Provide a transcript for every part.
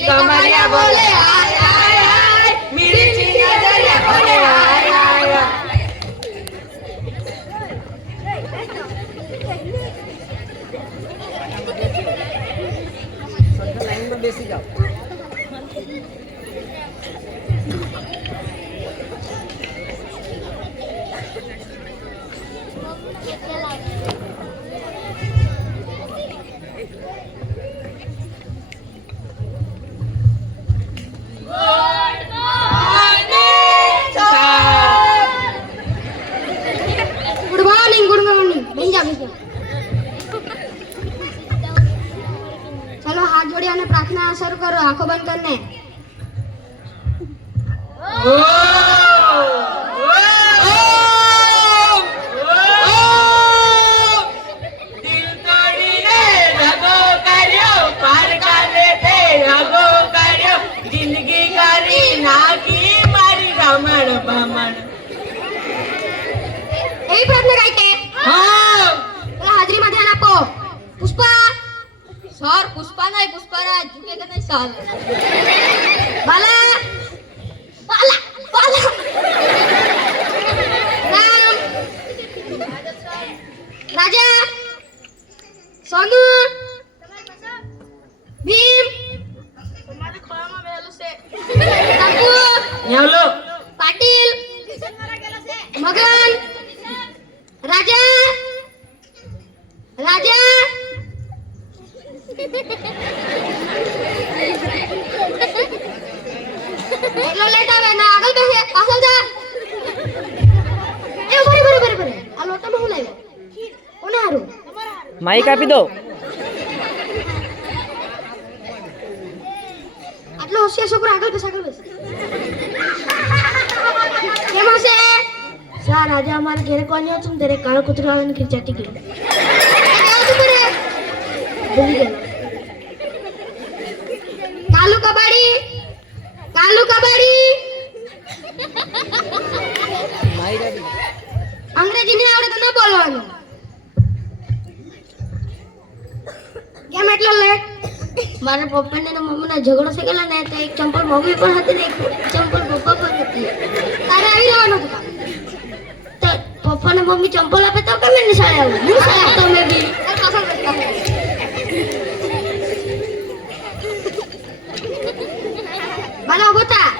कमरिया बोले आय आय आय, मिर्ची नजरिया बोले आय आय आय। लाइन में बेसी जाओ। चलो हाथ जोड़िए और प्रार्थना शुरू करो, आंखों बंद करने। दिल तोड़ीने रगो कर्यो, पार काले थे रगो कर्यो, जिंदगी करी नाकी मारी रमण भमण। यही प्रार्थना गायके हाँ चला हाजरी मध्ये ध्यान आपो। पुष्पा सर, पुष्पा नाही पुष्पराज, झुकेगा नाही साल। बाला बाला बाला राम राजा सोनू भीम तुम्हारे खोळामा बेलो से काकू नेवलो पाटील मगन राजा राजा એટલો લેટ આવે ના આગળ બેસે પાછળ જા એ બરે બરે બરે બરે આ લોટામાં હું લાવ્યો કોને હારું માઈક આપી દો આટલો હોશિયાર છોકરો આગળ બેસ કેમ હશે સર આજે અમારે ઘરે કોણ આવ્યો છું તેરે કાળો કૂતરો આવીને ખીચાટી ગયો ભૂલી ગયો કાલુ કબાડી અંગ્રેજી નહીં આવડે તો ન બોલવાનું કેમ એટલો લેટ મારા પપ્પા ને મમ્મીનો ઝઘડો થઈ ગયેલો ને તો એક ચંપલ મમ્મી પણ હતી ને એક ચંપલ પપ્પા પણ હતી તારે આવી રહેવાનું હતું તો પપ્પા ને મમ્મી ચંપલ આપે તો કેમ નિશાળે આવું નિશાળે આપતો મેં બી બાલા ઉભો થા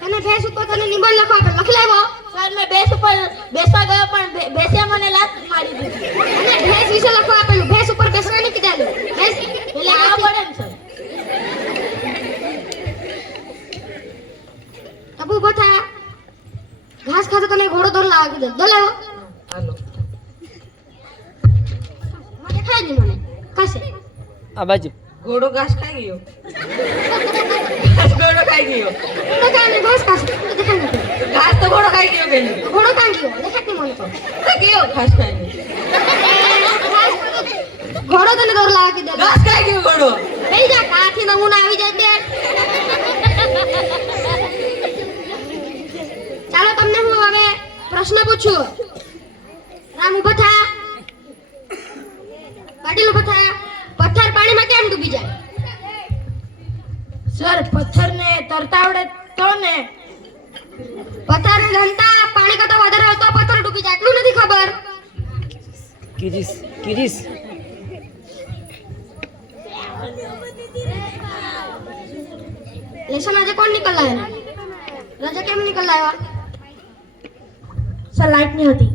તને ભેંસ ઉપર તને નિબંધ લખવા આપે લખી લાવ્યો સર મેં ભેંસ ઉપર બેસવા ગયો પણ બેસ્યા મને લાત મારી દીધી અને ભેંસ વિશે લખવા આપેલું ભેંસ ઉપર બેસવાની કીધેલું ભેંસ એટલે આ પડે ને સર અબુ ઉભો થા ઘાસ ખાતો તને ઘોડો દોર લાવવા કીધેલું દો લાવો હાલો મને ખાય નહીં મને કાશે આ બાજુ ઘોડો ઘાસ ખાઈ ગયો ઘોડો ખાઈ ગયો તો કાને ઘાસ ખાશે તો દેખાય નથી ઘાસ તો ઘોડો ખાઈ ગયો કે નહીં ઘોડો કાં ગયો દેખાય નહીં મને તો ગયો ઘાસ ખાઈ ગયો ઘોડો તને દોર લાવવા કીધેલું ઘાસ ખાઈ ગયો ઘોડો બેહી જા કાથી નમૂના આવી જાય બે ચાલો તમને હું હવે પ્રશ્ન પૂછું રામ ઉભો થા પાટીલ ઉભો થા પથ્થર પાણીમાં કેમ ડૂબી જાય સર પથ્થરને તરતા આવડે તો ને પથ્થર ઘંટા પાણી કરતા વધારે હોય તો પથ્થર ડૂબી જાય એટલું નથી ખબર કિરીસ લેસન આજે કોણ નીકળ લાવ્યા રાજા કેમ નીકળ લાવ્યા સર લાઈટ નહીં હતી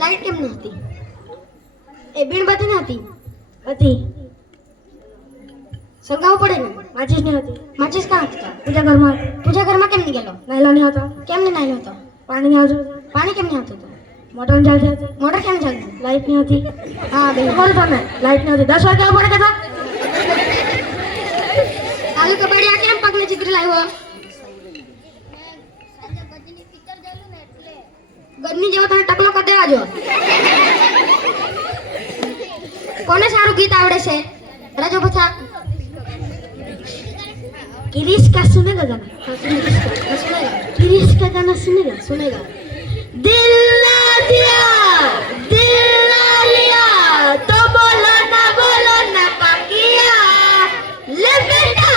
લાઈટ કેમ ન હતી એ બીણબત્તી ન હતી હતી સળગાવવું પડે ને માચીસ નહીં હતી માચીસ કાં હતી પૂજા ઘરમાં કેમ નહીં ગયેલો નાયલો નહીં હતો કેમ નહીં નાયલો હતો પાણી નહીં આવતું પાણી કેમ નહીં આવતું હતું મોટર ચાલતી હતી મોટર કેમ ચાલતી લાઈટ નહીં હતી હા બેન બોલ તમે લાઈટ નહીં હતી 10 વાગે આવવું પડે કે કાલુ કબાડી આ કેમ પગને ચિત્ર લાવ્યો ગરની જેવો તને ટકલો કરી દેવા જો કોને સારું ગીત આવડે છે રાજો બતા किरीश का सुनेगा गाना हाँ सुनेगा किरीश का गाना सुनेगा दिल ना लिया तो बोलो ना पाकिया ले बेटा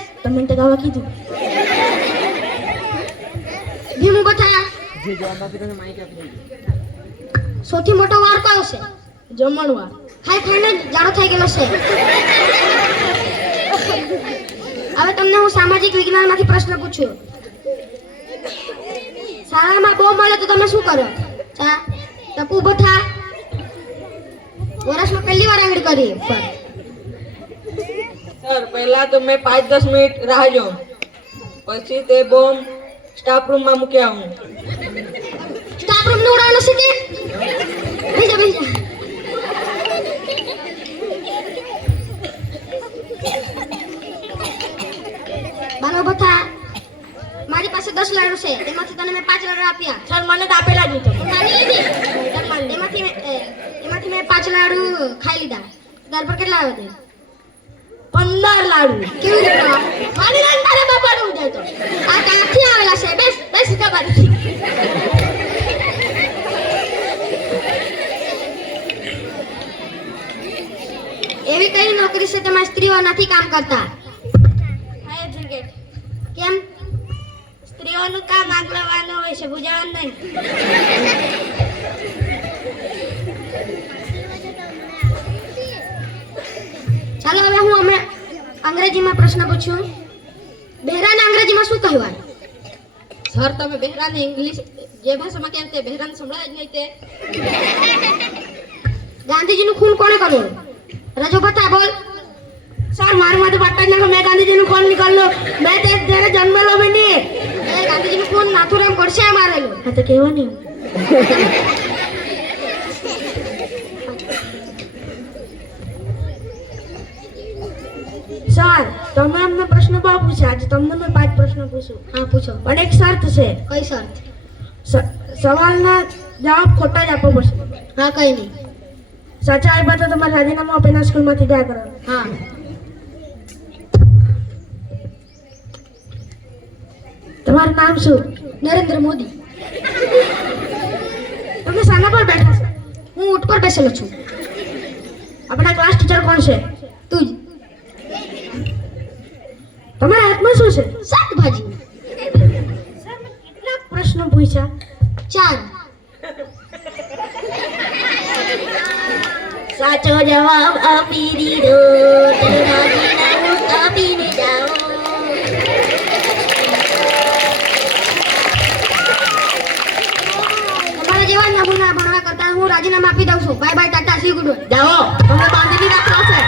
બેસ તમને તો ગાવા કીધું ભીમુ બતા જે જવાબ આપી દો માઈક આપી દો. સૌથી મોટો વાર કયો છે જમણવાર. ખાઈ ખાઈને જાડો થઈ ગયેલો છે હવે તમને હું સામાજિક વિજ્ઞાનમાંથી પ્રશ્ન પૂછું શાળામાં બહુ મળે તો તમે શું કરો ચા ટપુ ઊભો થા વર્ષમાં પહેલી વાર આંગળી કરી ઉપર સર પહેલા તો મેં 5-10 મિનિટ રાહ જોઉં, પછી તે બોમ્બ સ્ટાફ રૂમમાં મૂક્યા હું. સ્ટાફ રૂમ ને ઉડાવવાનો શીખે બેસી જા બાનો બતા મારી પાસે 10 લાડુ છે એમાંથી તને મેં 5 લાડુ આપ્યા સર મને તો આપેલા જ નહીં. માની લીધી એમાંથી મેં 5 લાડુ ખાઈ લીધા તાર પર કેટલા આવે તે 15 લાડુ. કેવી રીતે મારી રાન તારે બાપાનું ઉજાય તો આ ક્યાંથી આવેલા છે બેસ બેસ સીધા બારી એવી કઈ નોકરી છે તેમાં સ્ત્રીઓ નથી કામ કરતા ફાયર બ્રિગેડ કેમ સ્ત્રીઓનું કામ આગ લાવવાનું હોય છે બુજાવાનું નહીં ચાલો હવે હું અમે અંગ્રેજીમાં પ્રશ્ન પૂછું બહેરાને અંગ્રેજીમાં શું કહેવાય સર તમે બહેરાને ઇંગ્લિશ જે ભાષામાં કેમ તે બહેરાને સંભળાય જ નહીં તે. ગાંધીજીનું ખૂન કોણે કર્યું રજો બતા બોલ સર મારું માથે પટ્ટા જ નાખો, મેં ગાંધીજીનું ખૂન નીકળલો, મેં તે જ્યારે જન્મેલો મેં નહીં. એ ગાંધીજીનું ખૂન નાથુરામ ગોડસે મારેલું હા તો કહેવાનું. સર તમે અમને પ્રશ્ન બહુ પૂછ્યા, આજે તમને મેં 5 પ્રશ્ન પૂછું, હા પૂછો પણ એક શરત છે. કઈ શરત સવાલના જવાબ ખોટા જ આપવો પડશે. હા કઈ નહીં સાચા આપ્યા તો તમારે રાજીનામું આપીને સ્કૂલમાંથી ગયા કરવાનું. હા તમારું નામ શું? નરેન્દ્ર મોદી તમે શાના પર બેઠા છો? હું ઊંટ પર બેસેલો છું આપણા ક્લાસ ટીચર કોણ છે? તું જ તમારા હાથમાં શું છે? શાકભાજી કેટલા પ્રશ્નો પૂછ્યા? 4 સાચો જવાબ આપી દીધો, રાજીનામું આપીને જાઓ. તમારા જેવા નમૂના ભણવા કરતા હું રાજીનામું આપી દઉં છું bye bye Tata C good જાઓ, તમને બાંધીને રાખવા છે.